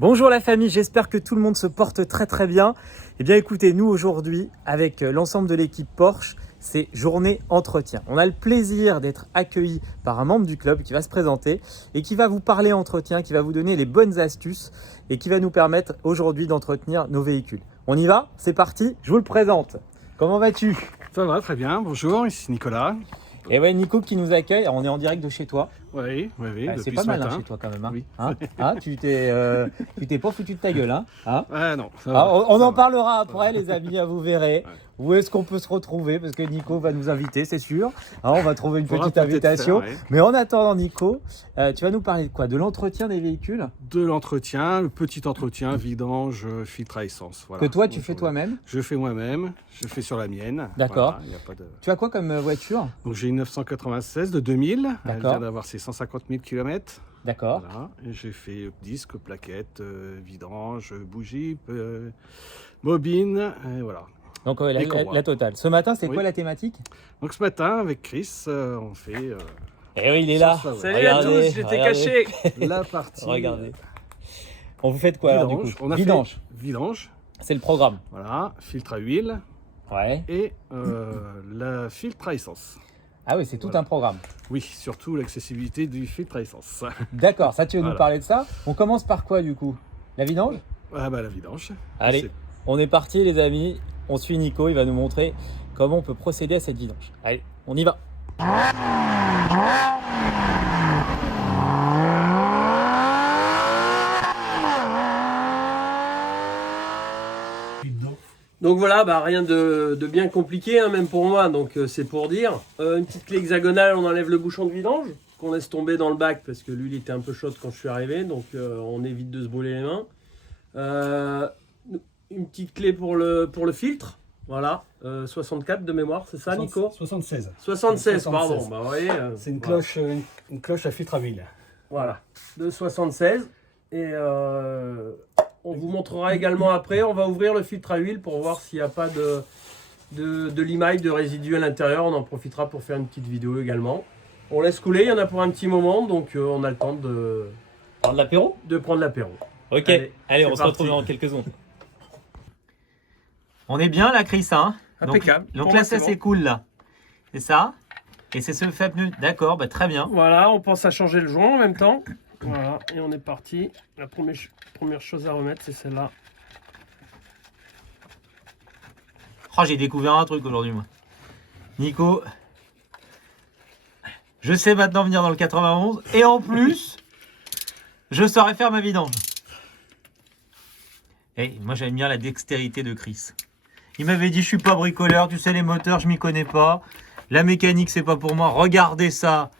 Bonjour la famille, j'espère que tout le monde se porte très bien. Eh bien écoutez, nous aujourd'hui, avec l'ensemble de l'équipe Porsche, c'est journée entretien. On a le plaisir d'être accueillis par un membre du club qui va se présenter et qui va vous parler entretien, qui va vous donner les bonnes astuces et qui va nous permettre aujourd'hui d'entretenir nos véhicules. On y va? C'est parti, je vous le présente. Comment vas-tu? Ça va, très bien. Bonjour, ici Nicolas. Et ouais, Nico qui nous accueille. Alors, on est en direct de chez toi. Oui. C'est Depuis pas ce mal matin. chez toi quand même. Hein. Oui. Hein, tu t'es pas foutu de ta gueule. Hein. Non. Ça Ah, va, on ça en va. parlera après, les amis, vous verrez. Ouais. Où est-ce qu'on peut se retrouver? Parce que Nico va nous inviter, c'est sûr. On va trouver une Faudra petite peut-être invitation. faire, ouais. Mais en attendant, Nico, tu vas nous parler de quoi? De l'entretien des véhicules De l'entretien, le petit entretien, vidange, filtre à essence. Voilà. que toi, tu Donc, fais toi-même. Je fais moi-même, je fais sur la mienne. D'accord. Voilà, y a pas de... Tu as quoi comme voiture? Donc j'ai une 996 de 2000. Elle D'accord. vient d'avoir ses 150 000 km. D'accord. Voilà. Et j'ai fait disque, plaquettes, vidange, bougie, bobine, et voilà. Donc, Et courroies. la totale. Ce matin, c'est Oui. quoi la thématique? Donc ce matin, avec Chris, on fait Eh oui, il est là. Sans savoir. Salut à tous, j'étais caché. la partie Regardez. On vous faites quoi alors, du vidange. coup? On a Vidange. fait vidange, C'est le programme. voilà, filtre à huile Ouais. et la filtre à essence. Ah oui, c'est tout Voilà. un programme. Oui, surtout l'accessibilité du filtre à essence. D'accord, ça tu veux nous Voilà. parler de ça. On commence par quoi du coup? La vidange? Ah bah la vidange. Allez, C'est- on est parti les amis. On suit Nico, il va nous montrer comment on peut procéder à cette vidange. Allez, on y va. Donc voilà, rien de bien compliqué, hein, même pour moi, donc c'est pour dire. Une petite clé hexagonale, on enlève le bouchon de vidange, qu'on laisse tomber dans le bac, parce que l'huile était un peu chaude quand je suis arrivé, donc on évite de se brûler les mains. Une petite clé pour le filtre, voilà, 64 de mémoire, c'est ça Nico? 76. 76, 76. pardon, bah vous voyez. C'est une voilà. cloche, une cloche à filtre à huile. Voilà, de 76. Et on vous montrera également après, on va ouvrir le filtre à huile pour voir s'il n'y a pas de limaille, de résidus à l'intérieur. On en profitera pour faire une petite vidéo également. On laisse couler, il y en a pour un petit moment, donc on a le temps de Prendre l'apéro? prendre l'apéro. Ok, Allez, allez, on c'est se retrouve parti. dans quelques secondes. On est bien là, Chris, hein? Impeccable. Donc Pour là, moi, ça c'est c'est cool là. C'est ça? Et c'est ce fameux. D'accord, bah très bien. Voilà, on pense à changer le joint en même temps. Voilà, et on est parti. La première chose à remettre, c'est celle-là. Oh, j'ai découvert un truc aujourd'hui, moi. Nico, je sais maintenant venir dans le 91 et en plus, je saurais faire ma vidange. Et moi, j'aime bien la dextérité de Chris. Il m'avait dit, je suis pas bricoleur, tu sais, les moteurs, je m'y connais pas. La mécanique, c'est pas pour moi. Regardez ça.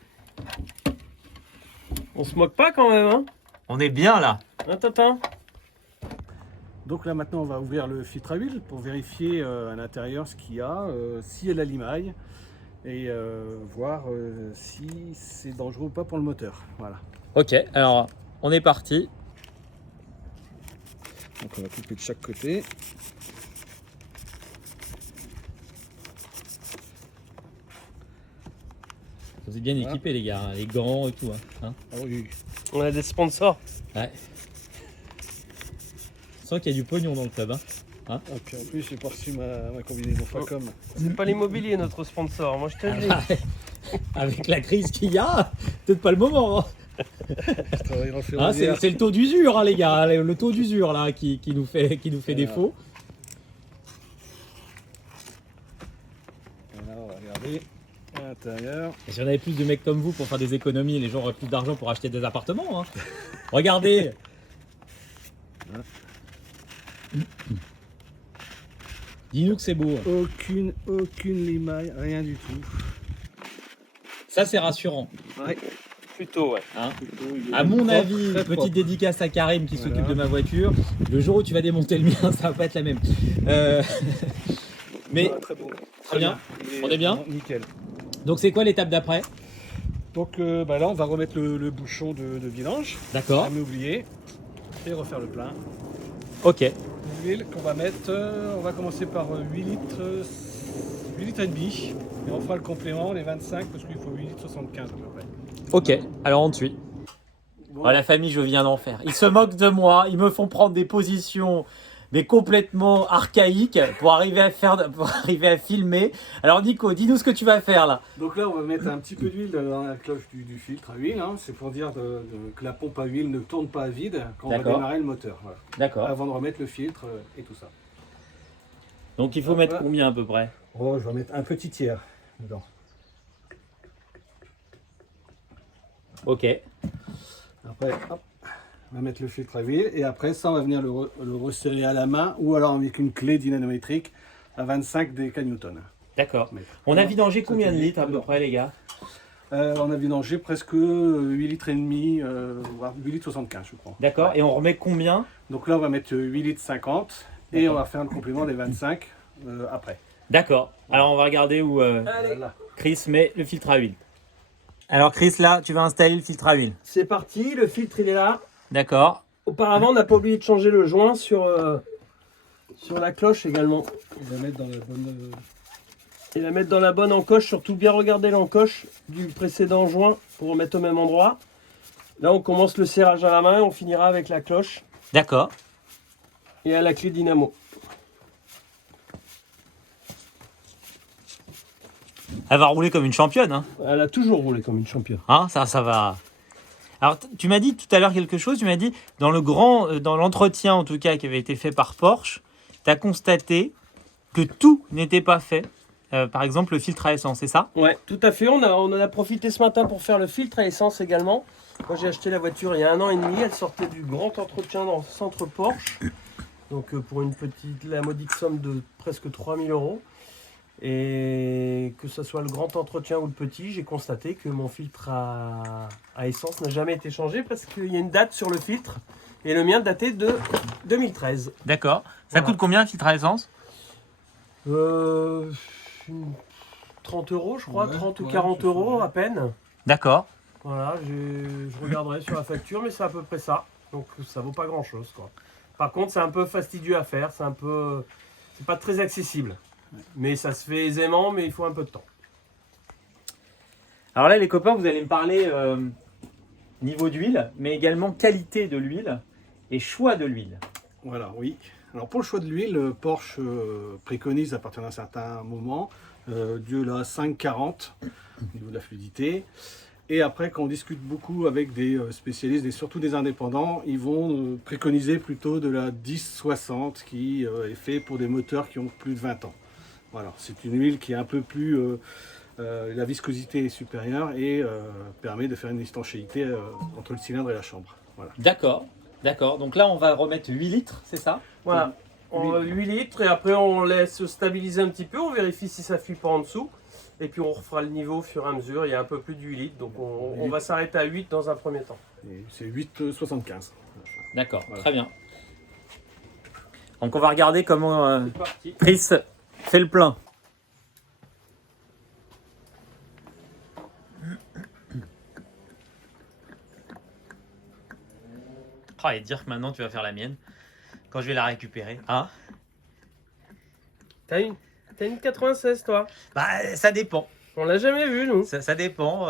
On se moque pas quand même, hein? On est bien là. Attends. Donc là maintenant on va ouvrir le filtre à huile pour vérifier à l'intérieur ce qu'il y a, s'il y a de la limaille et voir si c'est dangereux ou pas pour le moteur. Voilà. Ok, alors, on est parti. Donc on va couper de chaque côté. Vous êtes bien équipés, les gars, hein, les gants et tout. Hein. Ah oui. On a des sponsors. Ouais. Je sens qu'il y a du pognon dans le club. Hein. Donc en plus j'ai pas reçu ma combinaison Facom. C'est pas l'immobilier notre sponsor, moi je te le dis. Avec la crise qu'il y a, peut-être pas le moment. Hein. Je travaille dans le Hein, ferroviaire. c'est le taux d'usure, hein, les gars. Le taux d'usure là qui nous fait défaut. Voilà, on va regarder à l'intérieur. Et si on avait plus de mecs comme vous pour faire des économies, les gens auraient plus d'argent pour acheter des appartements. Hein. Regardez. Dis-nous que c'est beau. Aucune limaille, rien du tout. Ça, c'est rassurant. Ouais. Plutôt, ouais. Hein. Il est À mon propre, avis, très petite propre. dédicace à Karim qui Voilà. s'occupe de ma voiture. Le jour où tu vas démonter le mien, ça va pas être la même. Mais Ah, très bon. très bien. Il On est bien. Nickel. Donc c'est quoi l'étape d'après? Donc là on va remettre le bouchon de vidange. D'accord. Jamais oublié. Et refaire le plein. Ok. L'huile qu'on va mettre, on va commencer par 8 litres, 8 litres et demi. Et on fera le complément, les 25, parce qu'il faut 8 litres 75 à peu près. Ok. Alors on te suit. Bon. Oh, la famille, je viens d'en faire. Ils se moquent de moi, ils me font prendre des positions mais complètement archaïques pour arriver à filmer. Alors Nico, dis-nous ce que tu vas faire là. Donc là, on va mettre un petit peu d'huile dans la cloche du filtre à huile. Hein. C'est pour dire que la pompe à huile ne tourne pas à vide quand on va D'accord. démarrer le moteur. Voilà. D'accord. Avant de remettre le filtre et tout ça. Donc il faut Hop, mettre là. combien à peu près? Oh, je vais mettre un petit tiers dedans. Ok. Après, hop, on va mettre le filtre à huile et après ça, on va venir le resserrer à la main ou alors avec une clé dynamométrique à 25 décanewtons. D'accord. Mais- On a vidangé combien de Ça, litres à peu près les gars? On a vidangé presque 8 litres et demi, voire 8 litres 75 je crois. D'accord. Et on remet combien? Donc là, on va mettre 8 litres 50 et on va faire le complément des 25 après. D'accord. Alors on va regarder où Voilà. Chris met le filtre à huile. Alors Chris, là, tu vas installer le filtre à huile. C'est parti, le filtre il est là. D'accord. Auparavant, on n'a pas oublié de changer le joint sur la cloche également. On va mettre dans la bonne... Et la mettre dans la bonne encoche, surtout bien regarder l'encoche du précédent joint pour remettre au même endroit. Là, on commence le serrage à la main et on finira avec la cloche D'accord. et à la clé dynamo. Elle va rouler comme une championne, hein. Elle a toujours roulé comme une championne. Hein, ça va. Alors, tu m'as dit tout à l'heure quelque chose. Tu m'as dit dans l'entretien en tout cas qui avait été fait par Porsche, tu as constaté que tout n'était pas fait. Par exemple, le filtre à essence, c'est ça? Ouais, tout à fait. On en a profité ce matin pour faire le filtre à essence également. Moi, j'ai acheté la voiture il y a 1 an et demi. Elle sortait du grand entretien dans le centre Porsche. Donc, pour la modique somme de presque 3000 €. Et que ce soit le grand entretien ou le petit, j'ai constaté que mon filtre à essence n'a jamais été changé parce qu'il y a une date sur le filtre. Et le mien datait de 2013. D'accord. Ça Voilà. coûte combien un filtre à essence? 30 €, je crois, Ouais, 30 ou ouais, 40 c'est ça, € ouais. à peine. D'accord. Voilà, je regarderai sur la facture, mais c'est à peu près ça. Donc ça vaut pas grand chose, quoi. Par contre, c'est un peu fastidieux à faire, c'est pas très accessible. Mais ça se fait aisément, mais il faut un peu de temps. Alors là, les copains, vous allez me parler niveau d'huile, mais également qualité de l'huile et choix de l'huile. Voilà, oui. Alors pour le choix de l'huile, Porsche préconise à partir d'un certain moment de la 5,40 au niveau de la fluidité. Et après, quand on discute beaucoup avec des spécialistes et surtout des indépendants, ils vont préconiser plutôt de la 10,60 qui est fait pour des moteurs qui ont plus de 20 ans. Voilà, c'est une huile qui est un peu plus... la viscosité est supérieure et permet de faire une étanchéité entre le cylindre et la chambre. Voilà. D'accord. D'accord. Donc là, on va remettre 8 litres, c'est ça? Voilà, 8 litres, et après on laisse stabiliser un petit peu, on vérifie si ça fuit pas en dessous. Et puis on refera le niveau au fur et à mesure, il y a un peu plus de 8 litres, donc on va s'arrêter à 8 dans un premier temps. Et c'est 8,75. D'accord. Voilà. Très bien. Donc on va regarder comment C'est parti. Chris fait le plein. Oh, et dire que maintenant tu vas faire la mienne quand je vais la récupérer. Hein? T'as une 96 toi? Bah, ça dépend. On l'a jamais vu nous. Ça dépend.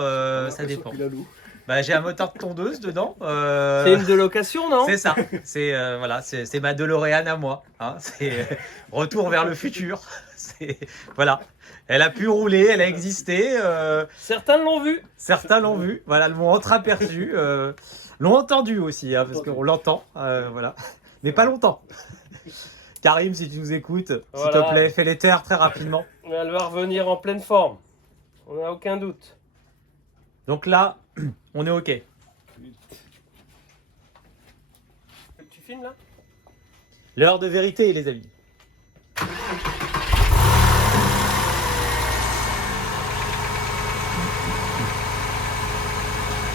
Ça dépend. La loup. Bah, j'ai un moteur de tondeuse dedans. C'est une de location, non? C'est ça. C'est voilà, c'est ma DeLorean à moi. Hein. C'est retour vers le futur. Voilà. Elle a pu rouler, elle a existé. Certains l'ont vu. Certains l'ont vu. Voilà, l'ont entreaperçu. L'ont entendu aussi, hein, parce qu'on l'entend. Voilà. Mais pas longtemps. Karim, si tu nous écoutes, s'il Voilà. te plaît, fais les terres très rapidement. Elle va revenir en pleine forme. On n'a aucun doute. Donc là, on est OK. Tu filmes là? L'heure de vérité, les amis.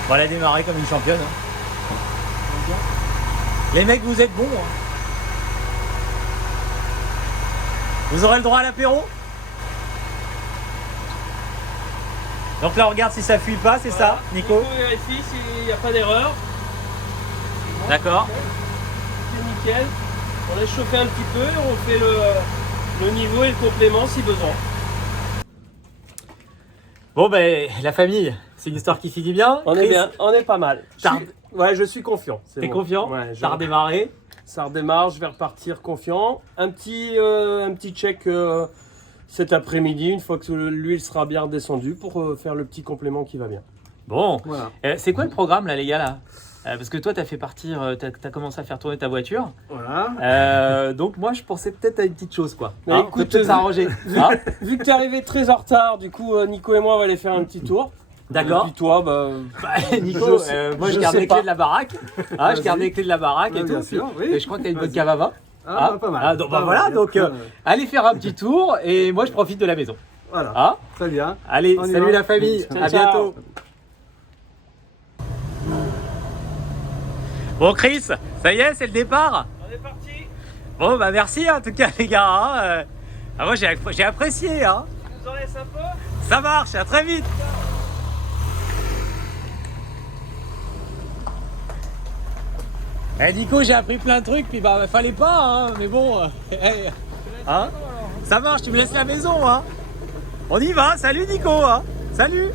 On va la démarrer comme une championne. Hein. Les mecs, vous êtes bons. Hein. Vous aurez le droit à l'apéro. Donc là, on regarde si ça fuit pas, c'est ça, Nico? Vérifie s'il n'y a pas d'erreur. D'accord. C'est nickel. On laisse chauffer un petit peu et on fait le niveau et le complément si besoin. Bon, ben, la famille, c'est une histoire qui finit bien. On est Chris, bien, on est pas mal. Ouais, je suis confiant. c'est T'es bon. confiant? Ouais, T'as redémarré? ça redémarre, je vais repartir confiant. Un petit check cet après-midi, une fois que l'huile sera bien redescendue, pour faire le petit complément qui va bien. Bon. Voilà. C'est quoi le programme là les gars là? Parce que toi t'as fait partir, t'as commencé à faire tourner ta voiture. Voilà. Donc moi je pensais peut-être à une petite chose quoi. Mais Hein, écoute, peut-être s'arranger. Hein? Vu que tu es arrivé très en retard, du coup, Nico et moi, on va aller faire un petit tour. Et D'accord. puis toi, bah, Nico, Je sais- moi je je garde sais les pas. clés de la baraque. Hein, je garde Vas-y. les clés de la baraque et Ouais, tout. bien sûr, oui. Et je crois que t'as une bonne Vas-y. cave à vin. Ah, Ah. pas mal. Ah, donc, Pas bah, mal, voilà, bien donc sûr. allez faire un petit tour et moi je profite de la maison. Voilà. Hein? Très bien. Allez, On y salut va. la famille, Ciao, à ciao. bientôt. Bon Chris, ça y est, c'est le départ. on est parti. Bon bah merci en tout cas les gars. Hein. Ah, moi j'ai apprécié. Hein. Tu nous en laisses un peu? Ça marche, à très vite. Eh Nico, j'ai appris plein de trucs, puis bah fallait pas, hein, mais bon. Hein, ça marche, tu me laisses la maison, hein. On y va, salut Nico, hein. Salut.